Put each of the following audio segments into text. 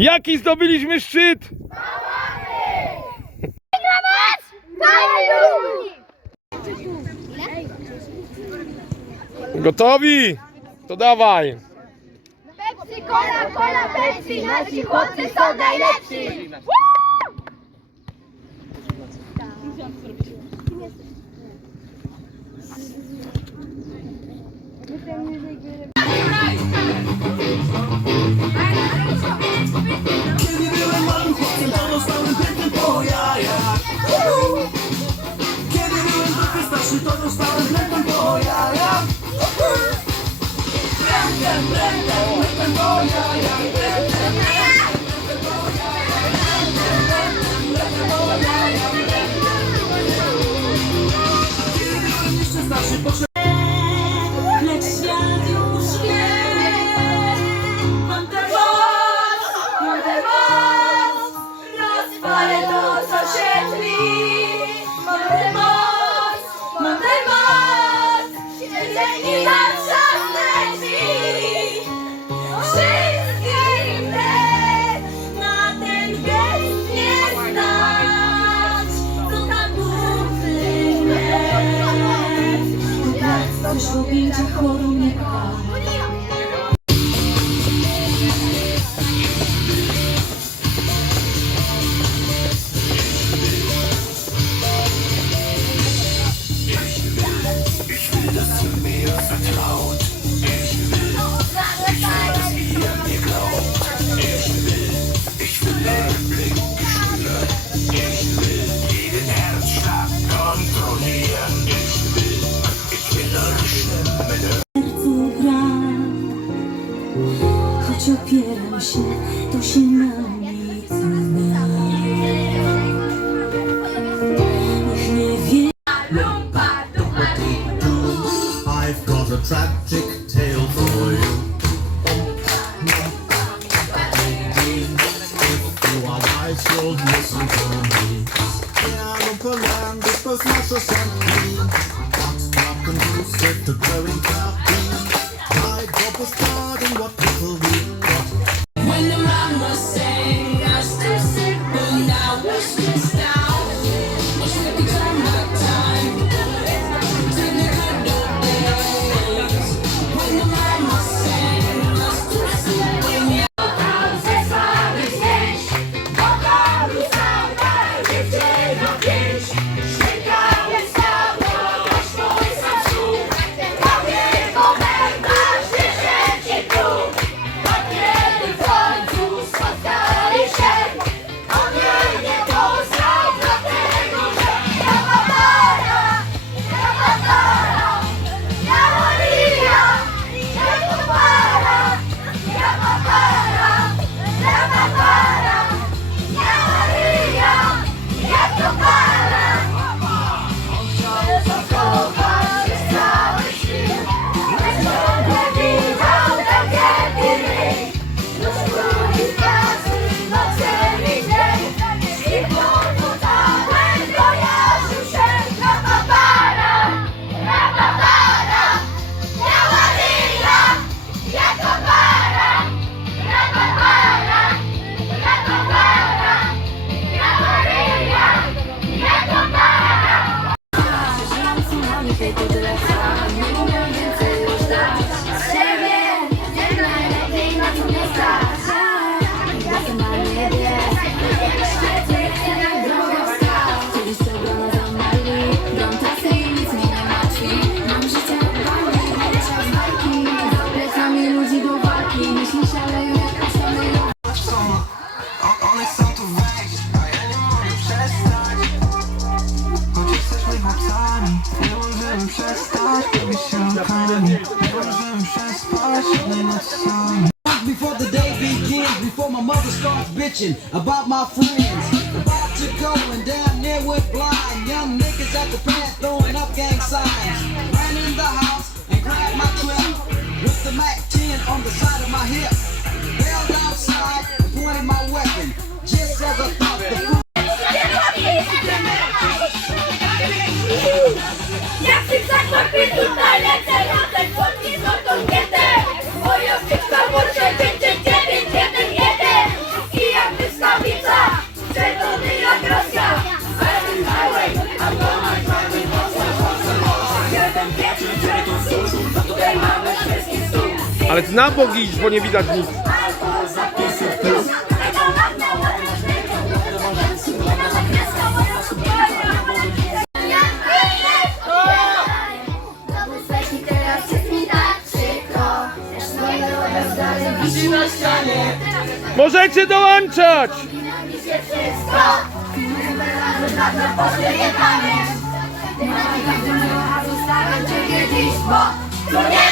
Jaki zdobyliśmy szczyt? Gotowi? To dawaj. Pepsi, cola, cola, Pepsi, nasi chłopcy są najlepsi. Woo! coro. Choć opieram się, to się nic nie nie I've got a tragic tale for you. If you are wise, you'll listen to me. Poland, this was not so simply That's not conducive to growing up Before the day begins Before my mother starts bitching About my friends. About to go and down there with blind Young niggas at the pad throwing up gang signs. Ale na bok idź, bo nie widać nic. Możecie dołączać! Nie!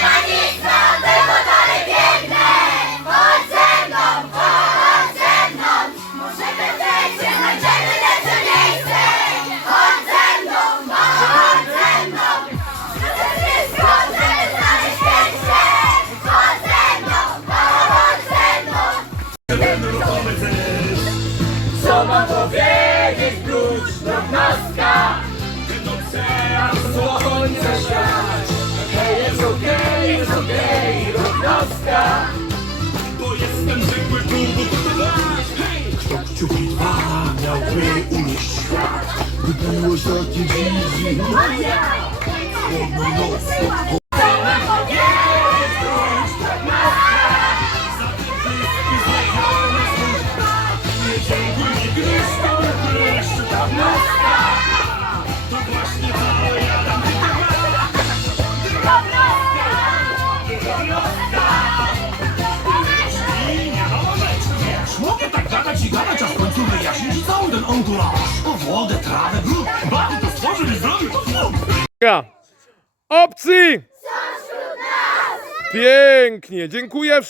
kciuki dwa miałby unieść świat. By byłeś takie dziwne anturaż, wodę, trawę, Pięknie, dziękuję.